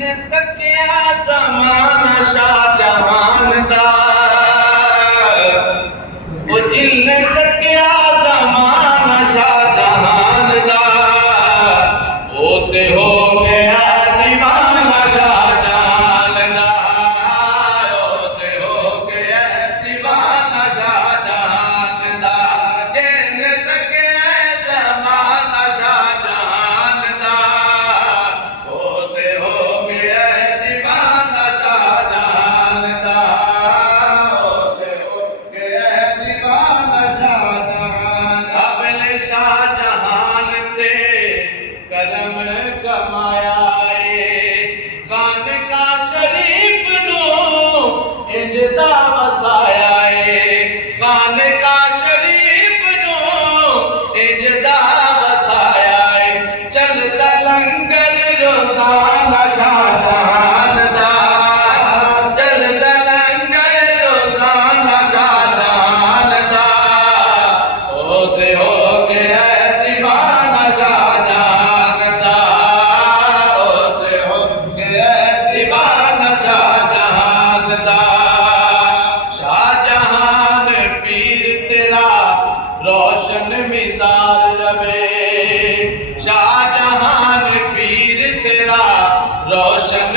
तकिया ज़माना शाहजहान दा जिन्ने तकिया ज़माना शाहजहान दा ओ ते हो गया दीवाना शाहजहान दा ओ ते हो गया दीवाना शाहजहान दा जिन्ने तकिया ज़माना शाहजहान दा ओ ते हो गया दीवाना शाहजहान दा ओ ते हो गया दीवाना शाहजहान अपने शाहजहान ते करम कमाया खान का शरीफ नो इंजदा वसाया खान का शरीफ नो इंजदा वसाया चलता लंगर रोजाना शाहजहान दा चलता लंगर रोजाना शाहजहान दा ओ ते हो गया दीवाना शाहजहान दा ओ ते हो गया दीवाना शाहजहान दा शाहजहान पीर तेरा रोशन मिजाज रवे शाहजहान पीर तेरा रोशन